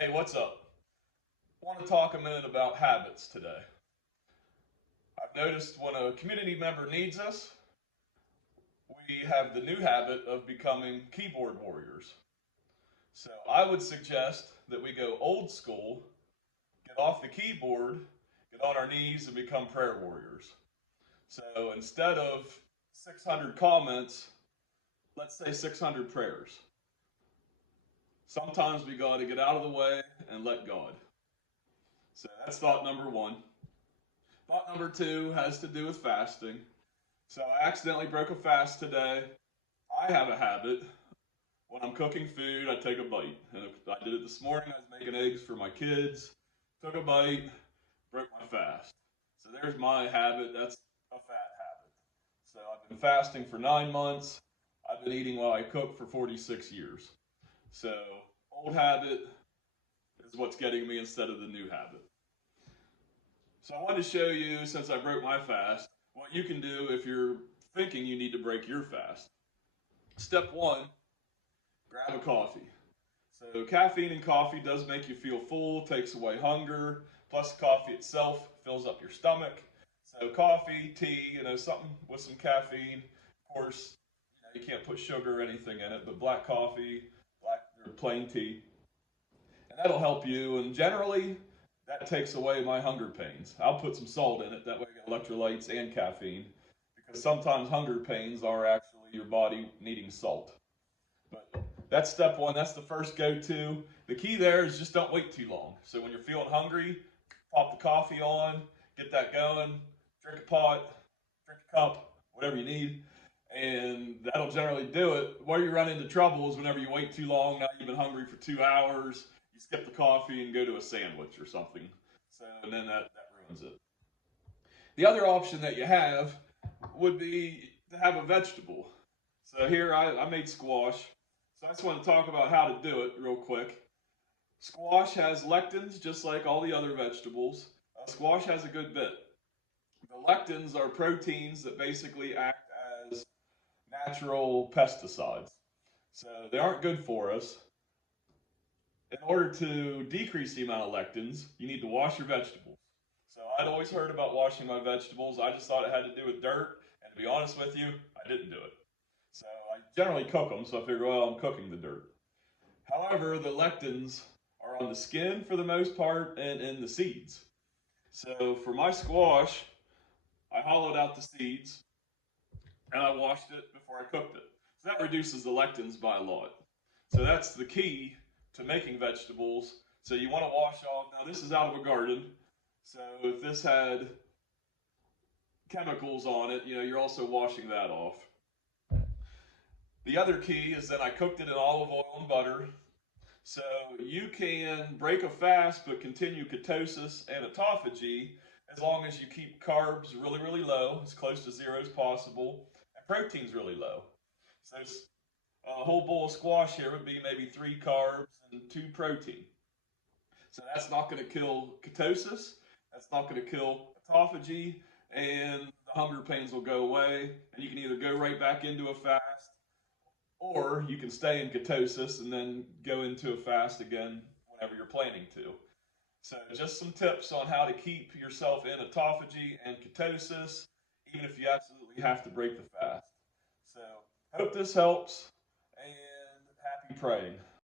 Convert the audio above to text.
Hey, what's up? I want to talk a minute about habits today. I've noticed when a community member needs us, we have the new habit of becoming keyboard warriors. So I would suggest that we go old school, get off the keyboard, get on our knees, and become prayer warriors. So instead of 600 comments, let's say 600 prayers. Sometimes we got to get out of the way and let God. So that's thought number one. Thought number two has to do with fasting. So I accidentally broke a fast today. I have a habit. When I'm cooking food, I take a bite. And I did it this morning. I was making eggs for my kids. Took a bite, broke my fast. So there's my habit. That's a fat habit. So I've been fasting for 9 months. I've been eating while I cook for 46 years. So old habit is what's getting me instead of the new habit. So I wanted to show you, since I broke my fast, what you can do if you're thinking you need to break your fast. Step one, grab a coffee. So caffeine in coffee does make you feel full, takes away hunger, plus coffee itself fills up your stomach. So coffee, tea, something with some caffeine. Of course, you can't put sugar or anything in it, but black coffee, black or plain tea, and that'll help you. And generally, that takes away my hunger pains. I'll put some salt in it, that way I get electrolytes and caffeine, because sometimes hunger pains are actually your body needing salt. But that's step one. That's the first go-to. The key there is just don't wait too long. So when you're feeling hungry, pop the coffee on, get that going, drink a pot, drink a cup, whatever you need, and that'll generally do it. Where you run into trouble is whenever you wait too long. Now you've been hungry for 2 hours, you skip the coffee and go to a sandwich or something. So and then that ruins it. The other option that you have would be to have a vegetable. So here I made squash. So I just want to talk about how to do it real quick. Squash has lectins just like all the other vegetables. Squash has a good bit. The lectins are proteins that basically act as natural pesticides. So they aren't good for us. In order to decrease the amount of lectins, you need to wash your vegetables. So I'd always heard about washing my vegetables. I just thought it had to do with dirt. And to be honest with you, I didn't do it. So I generally cook them, so I figure, well, I'm cooking the dirt. However, the lectins are on the skin for the most part and in the seeds. So for my squash, I hollowed out the seeds and I washed it before I cooked it. So that reduces the lectins by a lot. So that's the key to making vegetables. So you want to wash off. Now this is out of a garden. So if this had chemicals on it, you're also washing that off. The other key is that I cooked it in olive oil and butter. So you can break a fast but continue ketosis and autophagy as long as you keep carbs really, really low, as close to zero as possible, and proteins really low. So a whole bowl of squash here would be maybe 3 carbs and 2 protein. So that's not going to kill ketosis, that's not going to kill autophagy, and the hunger pains will go away, and you can either go right back into a fast or you can stay in ketosis and then go into a fast again whenever you're planning to. So just some tips on how to keep yourself in autophagy and ketosis, even if you absolutely have to break the fast. So hope this helps, and happy praying.